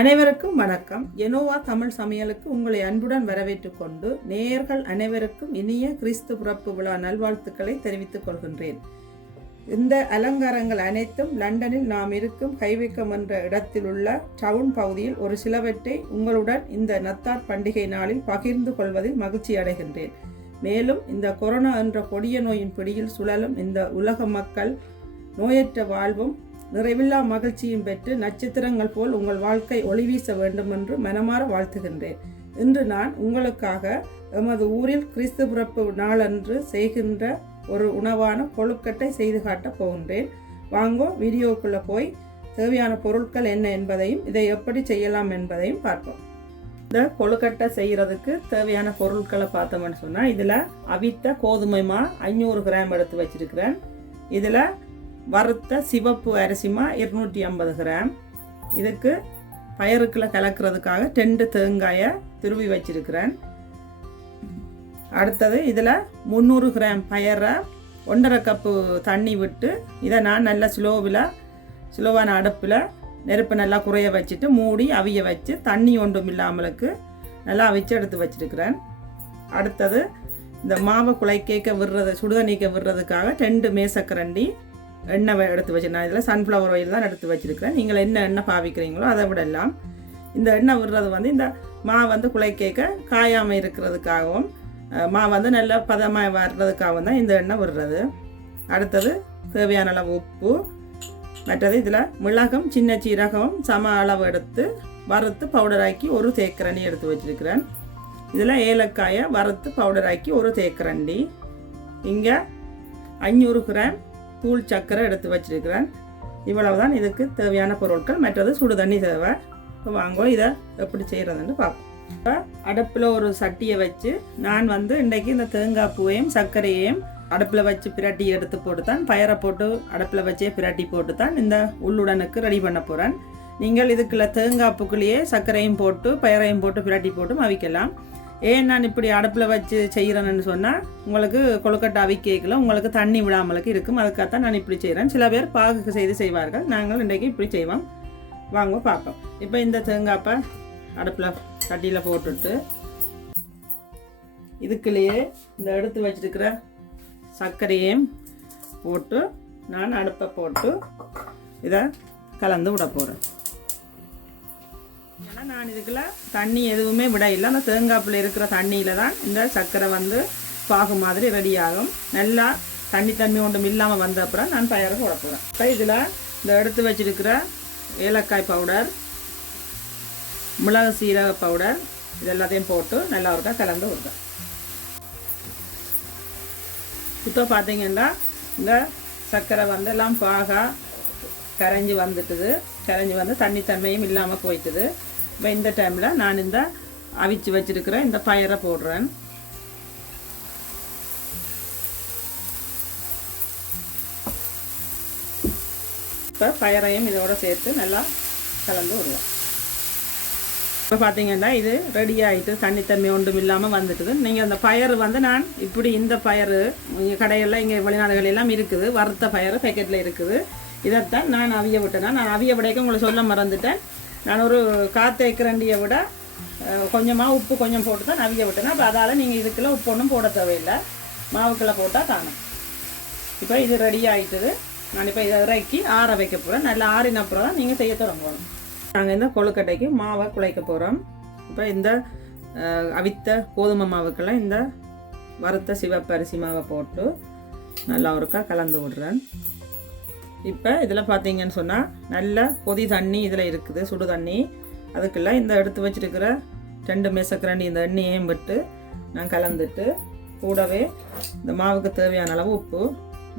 அனைவருக்கும் வணக்கம். எனோவா தமிழ் சமையலுக்கு உங்களை அன்புடன் வரவேற்றுக் கொண்டு நேயர்கள் அனைவருக்கும் இனிய கிறிஸ்து பிறப்பு விழா நல்வாழ்த்துக்களை தெரிவித்துக் கொள்கின்றேன். இந்த அலங்காரங்கள் அனைத்தும் லண்டனில் நாம் இருக்கும் கைவைக்கம் என்ற இடத்தில் உள்ள டவுன் பகுதியில் ஒரு சிலவற்றை உங்களுடன் இந்த நத்தார் பண்டிகை நாளில் பகிர்ந்து கொள்வதில் மகிழ்ச்சி அடைகின்றேன். மேலும் இந்த கொரோனா என்ற கொடிய நோயின் பிடியில் சுழலும் இந்த உலக மக்கள் நோயற்ற வாழ்வும் நிறைவில்லா மகிழ்ச்சியும் பெற்று நட்சத்திரங்கள் போல் உங்கள் வாழ்க்கை ஒளி வீச வேண்டும் என்று மனமாற வாழ்த்துகின்றேன். இன்று நான் உங்களுக்காக எமது ஊரில் கிறிஸ்து பிறப்பு நாளன்று செய்கின்ற ஒரு உணவான கொழுக்கட்டை செய்து காட்டப் போகின்றேன். வாங்கோ வீடியோக்குள்ளே போய் தேவையான பொருட்கள் என்ன என்பதையும் இதை எப்படி செய்யலாம் என்பதையும் பார்ப்போம். இந்த கொழுக்கட்டை செய்கிறதுக்கு தேவையான பொருட்களை பார்த்தோம்னு சொன்னால், இதில் அவித்த கோதுமை மா 500 கிராம் எடுத்து வச்சிருக்கிறேன். இதில் வறுத்த சிவப்பு அரிசிமா 250 கிராம். இதுக்கு பயறுக்களை கலக்கிறதுக்காக 2 தேங்காயை துருவி வச்சிருக்கிறேன். அடுத்தது இதில் 300 கிராம் பயரை 1.5 கப்பு தண்ணி விட்டு இதை நான் நல்லா ஸ்லோவான அடுப்பில் நெருப்பு நல்லா குறைய வச்சுட்டு மூடி அவிய வச்சு தண்ணி ஒன்றும் இல்லாமலுக்கு நல்லா அவிச்சு எடுத்து வச்சிருக்கிறேன். அடுத்தது இந்த மாவை சுடுதண்ணிக்க விடுறதுக்காக 2 மேசக்கரண்டி எண்ணெய் எடுத்து வச்சு, நான் இதில் சன்ஃப்ளவர் ஆயில் தான் எடுத்து வச்சுருக்கிறேன். நீங்கள் என்ன எண்ணெய் பாவிக்கிறீங்களோ அதை விடலாம். இந்த எண்ணெய் விடுறது இந்த மா குழைக்க காயாமல் இருக்கிறதுக்காகவும் மா நல்லா பதமாக வர்றதுக்காகவும் தான் இந்த எண்ணெய் விடுறது. அடுத்தது தேவையான அளவு உப்பு, மற்றது இதில் மிளகும் சின்ன சீரகம் சம அளவு எடுத்து வறுத்து பவுடராக்கி 1 தேக்கரண்டி எடுத்து வச்சுருக்கிறேன். இதில் ஏலக்காயை வறுத்து பவுடராக்கி 1 தேக்கரண்டி. இங்கே 500 கிராம் தூள் சர்க்கரை எடுத்து வச்சிருக்கிறேன். இவ்வளவுதான் இதுக்கு தேவையான பொருட்கள். மற்றது சுடு தண்ணி தேவை. இப்போ வாங்க இதை எப்படி செய்கிறதுன்னு பார்ப்போம். இப்போ அடுப்பில் ஒரு சட்டியை வச்சு நான் இன்றைக்கு இந்த தேங்காய் பூவையும் சர்க்கரையையும் அடுப்பில் வச்சு பிரட்டி எடுத்து போட்டு தான் பயரை போட்டு அடுப்பில் வச்சே பிரட்டி போட்டு தான் இந்த உள்ளுடனுக்கு ரெடி பண்ண போகிறேன். நீங்கள் இதுக்குள்ள தேங்காய் பூக்குள்ளேயே சர்க்கரையும் போட்டு பயரையும் போட்டு பிரட்டி போட்டு அவிக்கலாம். ஏன் நான் இப்படி அடுப்பில் வச்சு செய்கிறேன்னு சொன்னால், உங்களுக்கு கொழுக்கட்டை அவிக்கல உங்களுக்கு தண்ணி விடாமலுக்கு இருக்கும். அதுக்காகத்தான் நான் இப்படி செய்கிறேன். சில பேர் பாகுக்கு செய்வார்கள். நாங்கள் இன்றைக்கு இப்படி செய்வோம். வாங்க பார்ப்போம். இப்போ இந்த தேங்காய்ப்பை அடுப்பில் சட்டியில் போட்டுட்டு இதுக்குள்ளேயே இந்த எடுத்து வச்சிருக்கிற சர்க்கரையும் போட்டு நான் அடுப்பை போட்டு இதை கலந்து விட போகிறேன். ஏன்னா நான் இதுக்குள்ள தண்ணி எதுவுமே விட இல்லை. அந்த தேங்காய்ப்பில் இருக்கிற தண்ணியில் தான் இந்த சர்க்கரை பாகு மாதிரி ரெடி ஆகும். நல்லா தண்ணி ஒன்றும் இல்லாமல் வந்த அப்புறம் நான் பயரை போட போகிறேன். இப்போ இதில் இந்த எடுத்து வச்சிருக்கிற ஏலக்காய் பவுடர், மிளகு சீரக பவுடர் இது எல்லாத்தையும் போட்டு நல்லா ஒருக்கா கலந்து விடுறேன். இப்போ பார்த்தீங்கன்னா இந்த சர்க்கரை எல்லாம் பாகா கரைஞ்சி வந்து தண்ணித்தன்மையும் இல்லாமல் போயிட்டுது. இப்போ இந்த டைமில் நான் இந்த அவிச்சு வச்சிருக்கிற இந்த பயரை போடுறேன். இப்போ பயரையும் இதோட சேர்த்து நல்லா கலந்து விடுவோம். இப்போ பார்த்தீங்கன்னா இது ரெடி ஆகிட்டு தண்ணித்தன்மை ஒன்றும் இல்லாமல் வந்துட்டுது. நீங்கள் அந்த பயறு நான் இப்படி இந்த பயறு இங்கே கடையெல்லாம் இங்கே வெளிநாடுகளெல்லாம் இருக்குது. வறுத்த பயறு பேக்கெட்டில் இருக்குது. இதைத்தான் நான் அவிய விட்டேன்னா, நான் அவிய விடைக்க உங்களை சொல்ல மறந்துட்டேன். நான் ஒரு காத்தேக்கரண்டியை விட கொஞ்சமாக உப்பு கொஞ்சம் போட்டு தான் அவிய விட்டேன்னா, அப்போ அதால் நீங்கள் இதுக்குள்ளே உப்பு ஒன்றும் போட தேவையில்லை. மாவுக்குள்ளே போட்டால் தானே. இப்போ இது ரெடி ஆகிட்டுது. நான் இப்போ இதை இறக்கி ஆற வைக்க போகிறேன். நல்லா ஆறின அப்புறம் தான் நீங்கள் செய்ய தொடங்கணும். நாங்கள் இந்த கொழுக்கட்டைக்கு மாவை குழைக்க போகிறோம். இப்போ இந்த அவித்த கோதுமை மாவுக்கெல்லாம் இந்த வறுத்த சிவப்பு அரிசி மாவை போட்டு நல்லா ஒருக்கா கலந்து விடுறேன். இப்போ இதில் பார்த்தீங்கன்னு சொன்னால் நல்ல கொதி தண்ணி இதில் இருக்குது, சுடு தண்ணி. அதுக்குள்ளே இந்த எடுத்து வச்சிருக்கிற 2 மேசக்கரண்டி இந்த எண்ணெயையும் விட்டு நான் கலந்துட்டு கூடவே இந்த மாவுக்கு தேவையான அளவு உப்பு,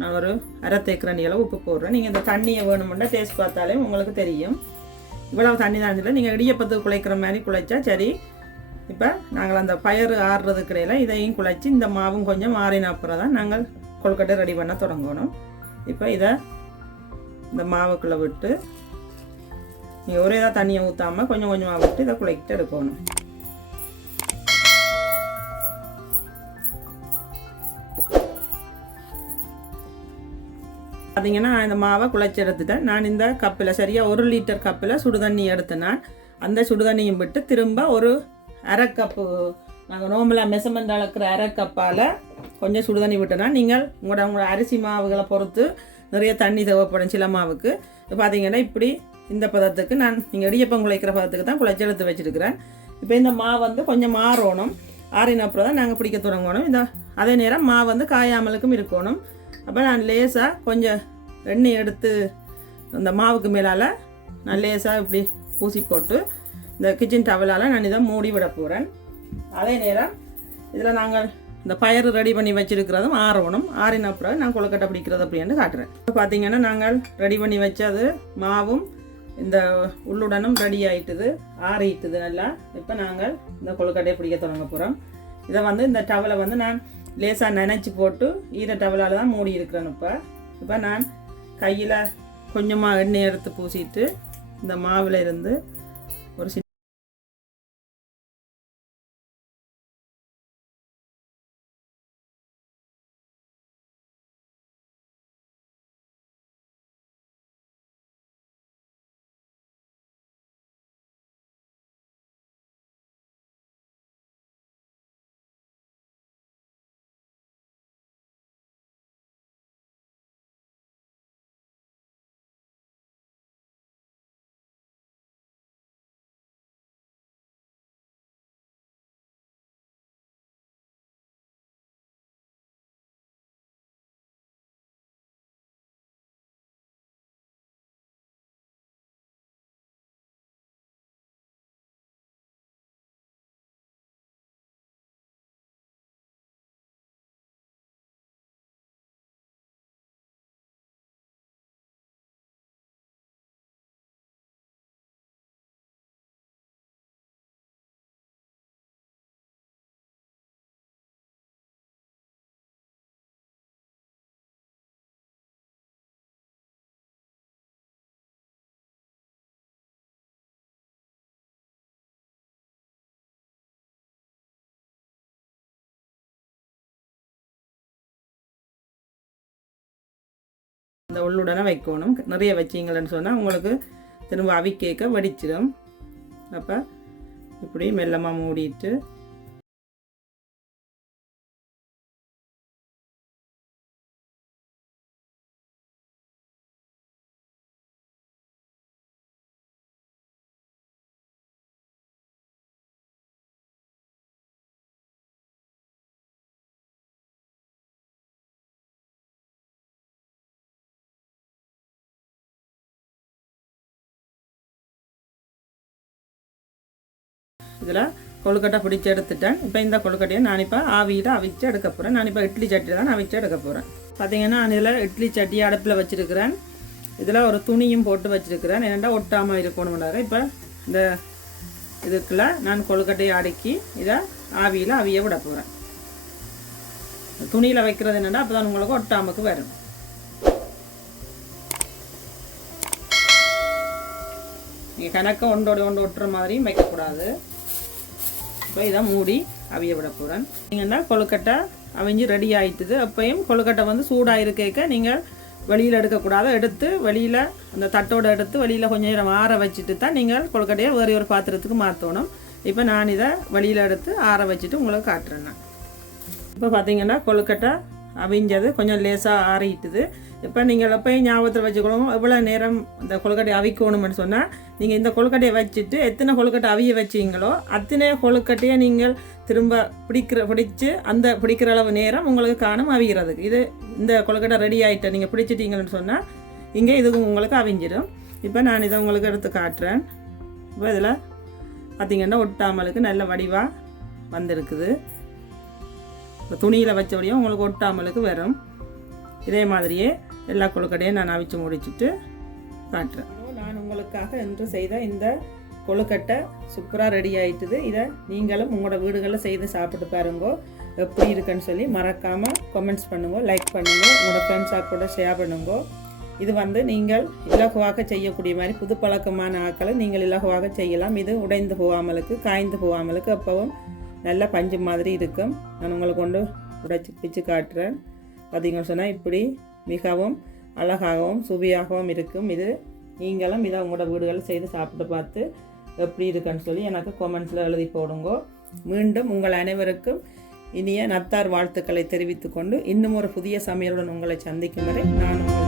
நான் ஒரு அரை தேக்கரண்டி அளவு உப்பு போடுறேன். நீங்கள் இந்த தண்ணியை வேணுமுன்னா டேஸ்ட் பார்த்தாலே உங்களுக்கு தெரியும். இவ்வளவு தண்ணி தான் இல்லை, நீங்கள் இடியப்பத்துக்கு குழைக்கிற மாதிரி குழைச்சா சரி. இப்போ நாங்கள் அந்த பயறு ஆறுறதுக்கு இடையில் இதையும் குழைச்சி இந்த மாவும் கொஞ்சம் ஆறின அப்புறம் தான் நாங்கள் கொழுக்கட்டை ரெடி பண்ண தொடங்கணும். இப்போ இதை இந்த மாவுக்குள்ளே விட்டு நீங்கள் ஒரே தான் தண்ணியை ஊற்றாமல் கொஞ்சம் கொஞ்சமாக விட்டு இதை குழைக்கிட்டு எடுக்கணும். பார்த்தீங்கன்னா இந்த மாவை குழைச்சி எடுத்துட்டேன். நான் இந்த கப்பில் சரியாக 1 லிட்டர் கப்பில் சுடு தண்ணி எடுத்தேன். அந்த சுடுதண்ணியும் விட்டு திரும்ப ஒரு அரை கப்பு, நாங்கள் நார்மலாக மெசர்மெண்ட் அளக்கிற அரை கப்பால் கொஞ்சம் சுடுதண்ணி விட்டோன்னா நீங்கள் உங்களோட அரிசி மாவுகளை பொறுத்து நிறைய தண்ணி தேவைப்படும். சில மாவுக்கு பார்த்தீங்கன்னா இப்படி இந்த பதத்துக்கு நீங்கள் இடியப்பம் குழைக்கிற பதத்துக்கு தான் குழைச்சி எடுத்து வச்சுருக்கிறேன். இப்போ இந்த மாவு வந்து கொஞ்சம் மாறணும். ஆறின அப்புறம் தான் நாங்கள் பிடிக்க தொடங்கணும். அதே நேரம் மாவு வந்து காயாமலுக்கும் இருக்கணும். அப்போ நான் லேசாக கொஞ்சம் எண்ணெய் எடுத்து இந்த மாவுக்கு மேலால் நான் லேசாக இப்படி பூசி போட்டு இந்த கிச்சன் டவலால் நான் இதை மூடி விட போகிறேன். அதே நேரம் இதில் நாங்கள் இந்த பயறு ரெடி பண்ணி வச்சுருக்கிறதும் ஆறணும். ஆறின அப்புறம் நான் கொழுக்கட்டை பிடிக்கிறது அப்படின்னு காட்டுறேன். இப்போ பார்த்தீங்கன்னா நாங்கள் ரெடி பண்ணி வச்சது மாவும் இந்த உள்ளுடனும் ரெடி ஆகிட்டுது, ஆறிட்டுது நல்லா. இப்போ நாங்கள் இந்த கொழுக்கட்டையை பிடிக்க தொடங்க போகிறோம். இதை வந்து இந்த டவலை வந்து நான் லேசாக நினச்சி போட்டு ஈர டவலால் தான் மூடி இருக்கிறேன். இப்போ நான் கையில் கொஞ்சமாக எண்ணெய் எடுத்து பூசிட்டு இந்த மாவில் இருந்து ஒரு இந்த உள்ளுடனே வைக்கணும். நிறைய வச்சிங்கன்னு சொன்னால் உங்களுக்கு திரும்ப அவிக்கேக்க வடிச்சிடும். அப்போ இப்படி மெல்லமாக மூடிட்டு இதில் கொழுக்கட்டை பிடிச்சி எடுத்துட்டேன். இப்போ இந்த கொழுக்கட்டையை நான் இப்போ ஆவியில் அவிச்சு எடுக்க போகிறேன். நான் இப்போ இட்லி சட்டி தான் அவிச்சு எடுக்க போகிறேன். பார்த்தீங்கன்னா நான் இதில் இட்லி சட்டியை அடுப்பில் வச்சுருக்கிறேன். இதில் ஒரு துணியும் போட்டு வச்சுருக்கிறேன். என்னென்னா ஒட்டாமல் இருக்கணும்னாரு. இப்போ இந்த இதுக்குள்ள நான் கொழுக்கட்டையை அடுக்கி இதை ஆவியில் அவிய விட போகிறேன். துணியில் வைக்கிறது என்னென்னா அப்போ தான் உங்களுக்கு ஒட்டாமக்கு வரும். நீங்கள் கணக்கை ஒன்றோடு ஒன்று ஒட்டுற மாதிரியும் வைக்கக்கூடாது. இப்போ இதை மூடி அவிய விட போகிறேன். நீங்கன்னா கொழுக்கட்டை அவிஞ்சு ரெடி ஆகிட்டுது. அப்பையும் கொழுக்கட்டை வந்து சூடாக இருக்க நீங்கள் வெளியில் எடுக்கக்கூடாது. எடுத்து வெளியில் அந்த தட்டோடு எடுத்து வெளியில் கொஞ்சம் நேரம் ஆற வச்சுட்டு தான் நீங்கள் கொழுக்கட்டையை வேறு ஒரு பாத்திரத்துக்கு மாற்றணும். இப்போ நான் இதை வெளியில் எடுத்து ஆற வச்சுட்டு உங்களுக்கு காட்டுறேன். நான் இப்போ பார்த்தீங்கன்னா கொழுக்கட்டை அவிஞ்சது கொஞ்சம் லேசாக ஆறிட்டுது. இப்போ நீங்கள் எப்போயும் ஞாபகத்தில் வச்சுக்கணும், எவ்வளோ நேரம் இந்த கொழுக்கட்டை அவிக்கணும்னு சொன்னால் நீங்கள் இந்த கொழுக்கட்டையை வச்சுட்டு எத்தனை கொழுக்கட்டை அவிய வச்சிங்களோ அத்தனை கொழுக்கட்டையை நீங்கள் திரும்ப பிடிச்சு அந்த பிடிக்கிற அளவு நேரம் உங்களுக்கு காணும் அவிக்கிறதுக்கு. இது இந்த கொழுக்கட்டை ரெடி ஆகிட்ட நீங்கள் பிடிச்சிட்டீங்கன்னு சொன்னால் இங்கே இது உங்களுக்கு அவிஞ்சிடும். இப்போ நான் இதை உங்களுக்கு எடுத்து காட்டுறேன். இப்போ இதில் பார்த்திங்கன்னா ஒட்டாமலுக்கு நல்ல வடிவாக வந்திருக்குது. இப்போ துணியில் வச்சபடியும் உங்களுக்கு ஒட்டாமலுக்கு வரும். இதே மாதிரியே எல்லா கொழுக்கட்டையும் நான் அவிச்சு முடிச்சுட்டு காட்டுறேன். நான் உங்களுக்காக இன்று செய்த இந்த கொழுக்கட்டை சூப்பராக ரெடி ஆகிட்டுது. இதை நீங்களும் உங்களோட வீடுகளில் செய்து சாப்பிட்டு பாருங்க. எப்படி இருக்குன்னு சொல்லி மறக்காமல் கமெண்ட்ஸ் பண்ணுங்க, லைக் பண்ணுங்க, உங்களோட ஃப்ரெண்ட்ஸாக கூட ஷேர் பண்ணுங்க. இது வந்து நீங்கள் இலகுவாக செய்யக்கூடிய மாதிரி புது பழக்கமான ஆக்களை நீங்கள் இலகுவாக செய்யலாம். இது உடைந்து போகாமலுக்கு காய்ந்து போகாமலுக்கு எப்பவும் நல்ல பஞ்சு மாதிரி இருக்கும். நான் உங்களுக்கு கொண்டு உடைச்சி பிச்சு காட்டுறேன். பார்த்தீங்கன்னு சொன்னால் இப்படி மிகவும் அழகாகவும் சுவையாகவும் இருக்கும். இது நீங்களும் இதை உங்களோட வீடுகளில் செய்து சாப்பிட்டு பார்த்து எப்படி இருக்குன்னு சொல்லி எனக்கு கமெண்ட்ஸில் எழுதி போடுங்க. மீண்டும் உங்கள் அனைவருக்கும் இனிய நத்தார் வாழ்த்துக்களை தெரிவித்துக்கொண்டு இன்னும் ஒரு புதிய சமையலுடன் உங்களை சந்திக்கும் வரை நான்